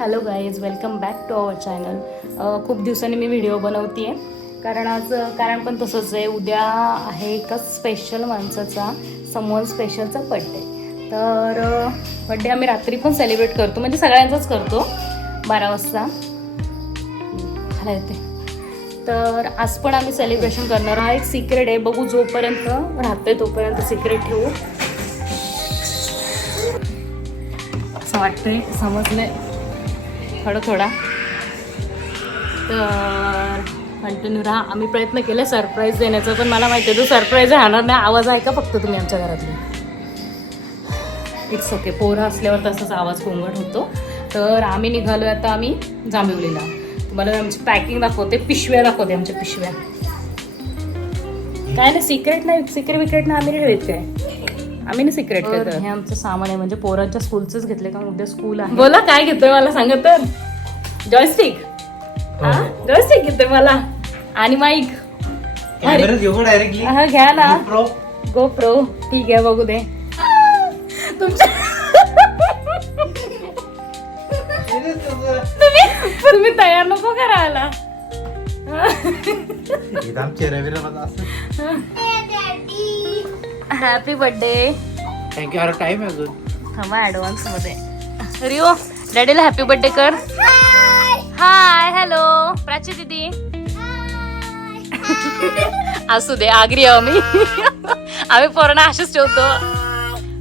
Hello guys welcome back to our channel खूप दिवसांनी मी video बनवते आहे कारण आज कारण पण तसंच आहे उद्या आहे एका स्पेशल माणसाचा समोर स्पेशलचा बड्डे तर बड्डे आम्ही रात्री पण सेलिब्रेट करतो म्हणजे सगळ्यांचाच करतो बारा वाजता. खाला येते तर आज पण आम्ही सेलिब्रेशन करणार हा एक सिक्रेट आहे बघू जोपर्यंत राहतोय तोपर्यंत सिक्रेट ठेवू. असं वाटतंय समजले थोडं थोडा. तर कंटिन्यू राहा. आम्ही प्रयत्न केले सरप्राईज देण्याचा पण मला माहिती आहे तो सरप्राईज राहणार नाही. आवाज ऐका फक्त तुम्ही आमच्या घरातले. इट्स ओके पोरं असल्यावर तसाच आवाज कोंगट होतो. तर आम्ही निघालो आता आम्ही जांभिवलीला. तुम्हाला आमची पॅकिंग दाखवते पिशव्या दाखवते आमच्या पिशव्या. काय नाही सिक्रेट नाही सिक्रेट विक्रेट नाही आम्ही नाही काय आम्ही नाही सिक्रेट करत हे आमचं सामान आहे. म्हणजे पोरांच्या स्कूलचंच घेतले का उद्या स्कूल आहे. बोला काय घेतोय मला सांगा तर. जॉयस्टिक हा. जॉयस्टिक घेतोय मला. आणि माईक हा घ्या ना. प्रो गो प्रो ठीक आहे बघू दे. तुमच्या तुम्ही तुम्ही तयार नको करायला हॅपी बर्थडे थँक्यू अरे टाइम आहे अजून. थांबा ऍडव्हान्समध्ये. रिओ डॅडीला हॅपी बर्थडे कर. हाय हॅलो प्राची दीदी. असू दे आगरी आहो मी आम्ही पोरांना असेच ठेवतो.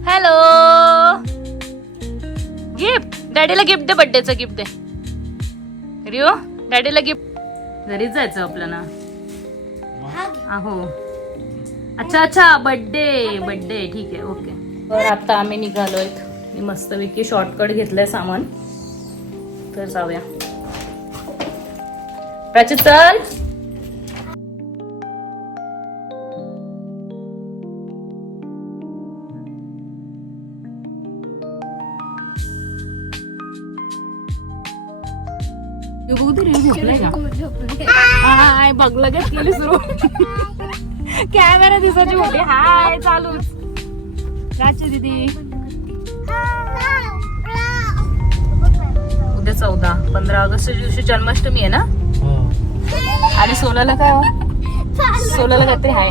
हॅलो गिफ्ट डॅडीला गिफ्ट दे बर्थडेचं गिफ्ट दे. रिओ डॅडीला गिफ्ट घरीच जायचं आपल्याला. अहो अच्छा अच्छा बर्थडे बर्थडे ठीक आहे ओके तर आता आम्ही निघालोय मी मस्तपैकी शॉर्टकट घेतलंय सामान. तर जाऊया. प्राची चल. हाय बघ लगेच केली सुरू. कॅमेरा दिसायची मोठी. हाय चालू. प्राची दीदी. उद्या चौदा. पंधरा ऑगस्ट दिवशी जन्माष्टमी आहे ना? आणि सोलाला काय हो? सोलाला काहीतरी आहे.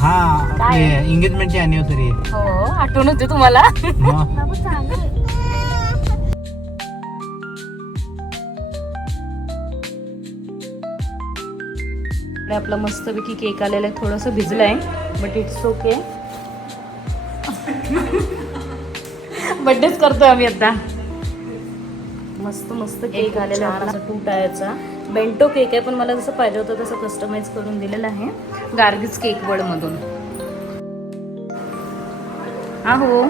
हा काय? एंगेजमेंटची अॅनिव्हर्सरी आहे. हो आठवण होते तुम्हाला. इकडे आपला मस्तपैकी केक आलेला आहे थोडंसं भिजलंय बट इट्स ओके बड्डेच करतोय आम्ही आता. मस्त मस्त केक आलेला आहे आपला. टू टायरचा बेंटो केक आहे पण मला जसं पाहिजे होतं तसं कस्टमाइज करून दिलेलं आहे. गार्गिज केक वर्ड मधून आहो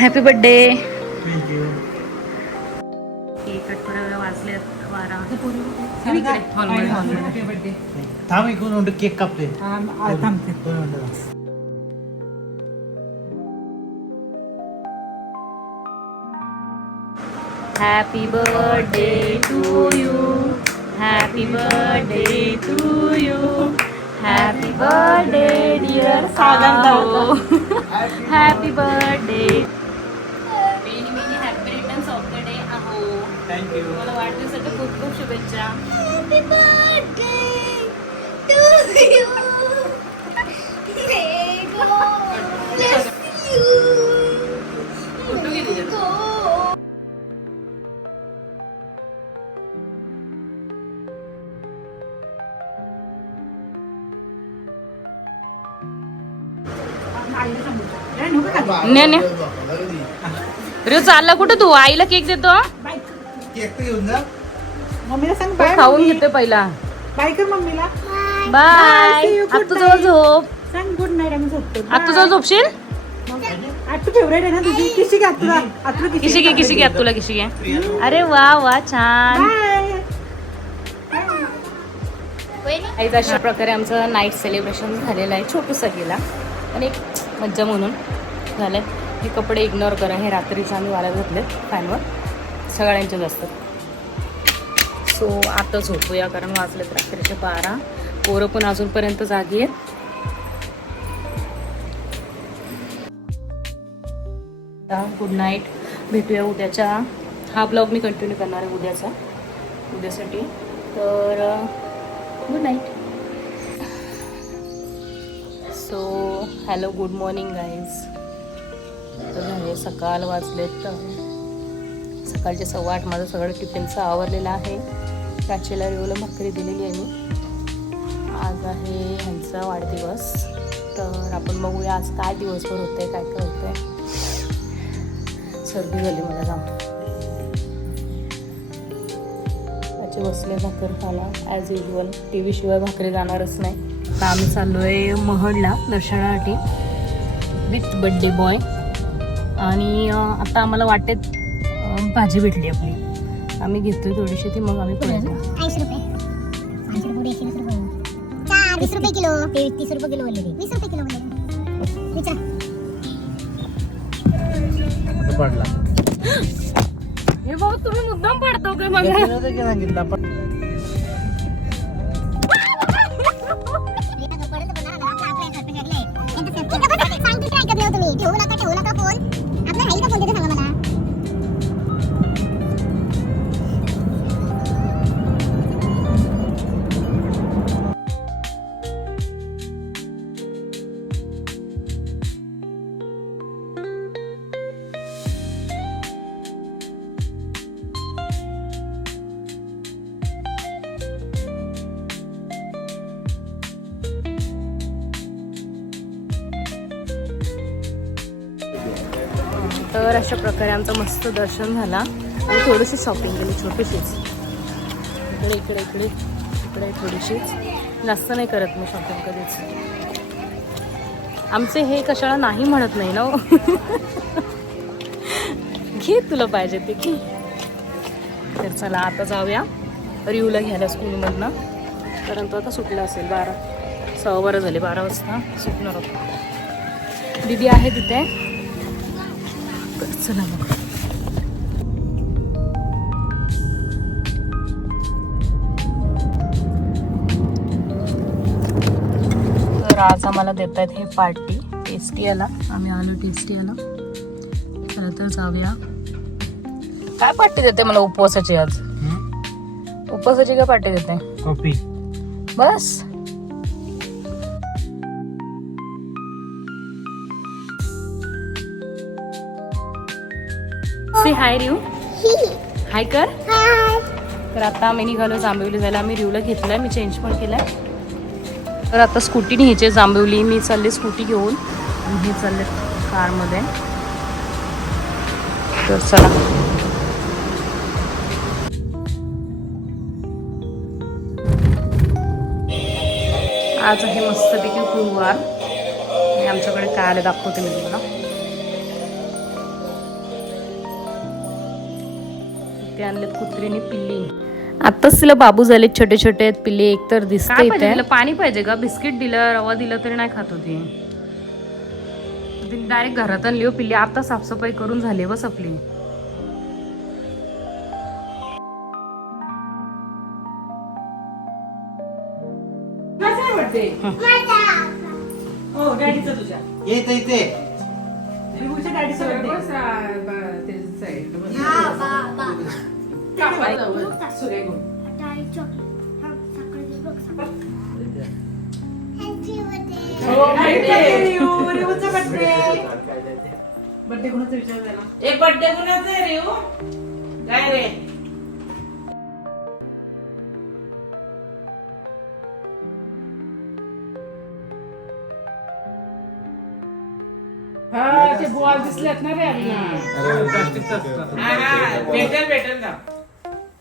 happy birthday thank you cake cut करायला वाजले बारा. थांब इकडून म्हणतो केक कापते थांबते दोन मिनिटं थांब. Happy birthday to you. Happy birthday to you. Happy birthday dear Sago. Happy birthday. Many many happy returns of the day अहो. Thank you. शुभेच्छा. तिच्यात. God. ने ने. रिव चालला कुठं तू आईला केक देतो केक तर घेऊन जा मम्मीला सांग बाय खाऊन मम्मी. घेते पहिला. बाय कर मम्मीला. बाय आत्तू जवळ झोप. सांग गुड नाईट आम्ही झोपतो. आत्तू जवळ झोपशील? आटू फेवरेट आहे ना तुझी? किशी घ्या तुला आतू किशी घे किशी घे तुला किशी घे? अरे वा वा छान. बाय काहीच अशा प्रकारे आमचं नाईट सेलिब्रेशन झालेलं आहे छोटंसं गेला. पण एक मज्जा म्हणून झालं हे कपडे इग्नोर करा हे रात्रीचे आम्ही वाळत घातले फॅनवर सगळ्यांचेच असतात. सो आता झोपूया कारण वाजलेत रात्रीचे बारा. पोरं पण अजूनपर्यंत जागी आहेत. गुड नाईट भेटूया उद्याच्या. हा ब्लॉग मी कंटिन्यू करणार आहे उद्याचा. उद्यासाठी. तर good night so hello good morning guys तर सकाळ वाजलेत. तर सकाळचे सव्वा आठ माझं सगळं टिफिनचं आवरलेलं आहे. प्राचीला रेवला भाकरी दिलेली आहे मी. आज आहे ह्यांचा वाढदिवस. तर आपण बघूया आज काय दिवसभर आहे काय काय आहे सर्दी झाली मला जाम. त्याचे बसले भाकर खाला ॲज युजल टी व्ही शिवाय भाकरी जाणारच नाही. तर आम्ही चाललो आहे महडला दर्शनासाठी विथ बड्डे बॉय आणि आता आम्हाला वाटेत भाजी भेटली आपली. आम्ही घेतोय थोडीशी ती मग आम्ही. ऐंशी रुपये. ऐंशी रुपये एकशे वीस रुपये चार वीस रुपये किलो. ते तीस रुपये किलो बोलले वीस रुपये किलो बोलले विचार. आता पडला हे भाऊ तुम्ही मुद्दाम पडतो का की सांगितलं तर अशा प्रकारे आमचं मस्त दर्शन झाला. आणि थोडीशी शॉपिंग केली छोटीशीच. इकडे इकडे इकडे. इकडे थोडीशीच. जास्त नाही करत मी शॉपिंग कधीच. आमचे हे कशाला नाही म्हणत नाही ना हो? घे तुला पाहिजे ते की तर चला आता जाऊया. रिवला घ्यायला स्कूलमधनं कारण तो आता सुटला असेल बारा. सव्वा बारा झाले बारा वाजता सुटणार होता. दीदी आहे तिथे. चला मग. तर आज आम्हाला देत आहेत हे पार्टी. टेस्टी याला आम्ही आलो टेस्टी याला चला तर जाऊया. काय पार्टी देते मला उपवासाची आज? उपवासाची काय पार्टी देते? कॉफी. बस. से हाय रिव हाय कर. तर आता आम्ही निघालो जांभिवली जायला. आम्ही रिवला घेतलाय. मी चेंज पण केलाय. तर आता स्कूटी न्यायची आहे जांभिवली. मी चालले स्कूटी घेऊन. हे चालले कारमध्ये. तर चला. आज आहे मस्तपैकी गुरुवार. आणि आमच्याकडे काय आलं दाखवते मी तुम्हाला. ते आणलेत कुत्रीने पिल्ली. आताच तिला बाबू झाले छोटे छोटे आहेत पिल्ले एक तर दिसते तिला पाणी पाहिजे का बिस्किट दिलं रवा दिलं तरी नाही खात होती. डायरेक्ट घरात आणली हो पिल्ली. आता साफसफाई करून झाली बस आपली. हो. तुझ्या. येत birthday. रिभू, Birthday. कोणाचा विचार झाला? एक बड्डे कुणाचा आहे रे? काय रे ते बॉल दिसलेत ना रे भेटेल भेटेल ना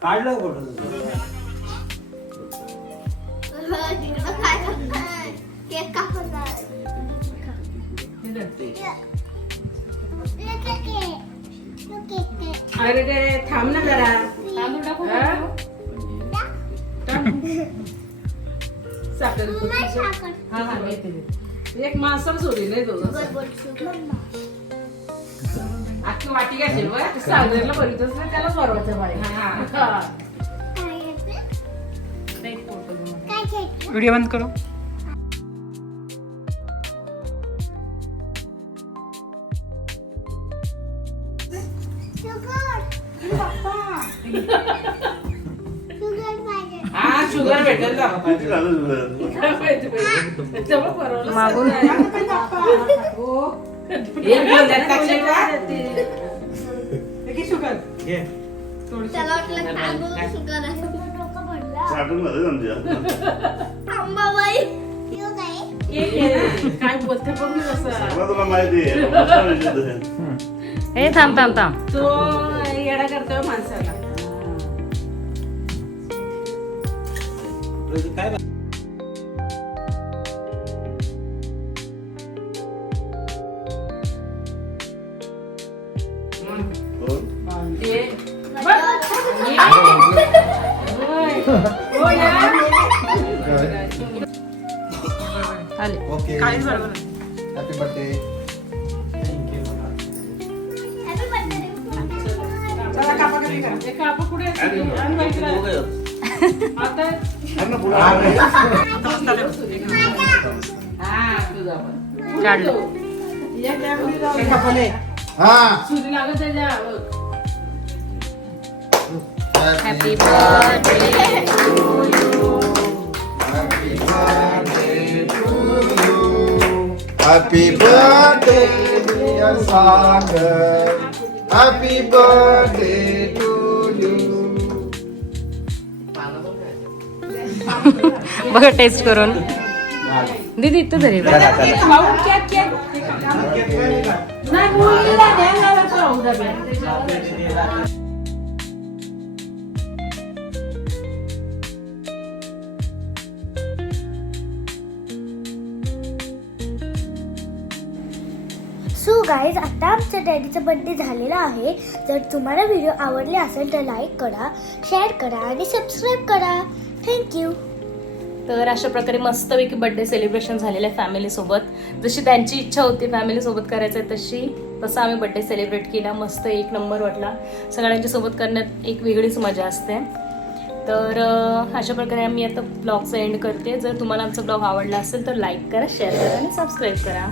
काढलं अरे काय थांब. ना जरा? साखर. हा हा. एक माणसाला सोडली नाही दोघं. अख्खी वाटी सागरला त्याला हा. व्हिडिओ बंद करू. हा शुगर भेटेल परवलं मागून. त्याला वाटलं तांदूळ शुगर आहे. साठून झालं आमच्या अंबाबाई यो काय. काय बोलते बघ मी कसं सगळं तुला माहिती आहे. हे थांब थांब थांब. तो येडा करतोय माणसाला. काय ओके काहीच बरोबर नाही. हॅपी बर्थडे हॅपी बर्थडे चला कापा कमी करा हे कापड कुठे आहे? आण बाई इकडे. आता आण ना पुढं. हा तुझा पण काढलं या हे दे. कापले हा सुरी लागत त्याच्या बघ. Happy birthday happy birthday dear Sagar happy birthday to you बघा टेस्ट करून. दीदी इथं तरी नाही गाईज आता आमच्या डॅडीचा बर्थडे झालेला आहे. जर तुम्हाला व्हिडिओ आवडले असेल तर लाईक करा शेअर करा आणि सबस्क्राईब करा. थँक्यू तर अशा प्रकारे मस्तपैकी बर्थडे सेलिब्रेशन झालेलं आहे फॅमिलीसोबत जशी त्यांची इच्छा होती फॅमिलीसोबत करायचं आहे तशी तसं आम्ही बर्थडे सेलिब्रेट केला. मस्त एक नंबर वाटला. सगळ्यांच्या सोबत करण्यात एक वेगळीच मजा असते. तर अशा प्रकारे आम्ही आता ब्लॉगचं एंड करते. जर तुम्हाला आमचा ब्लॉग आवडला असेल तर लाईक करा शेअर करा आणि सबस्क्राईब करा.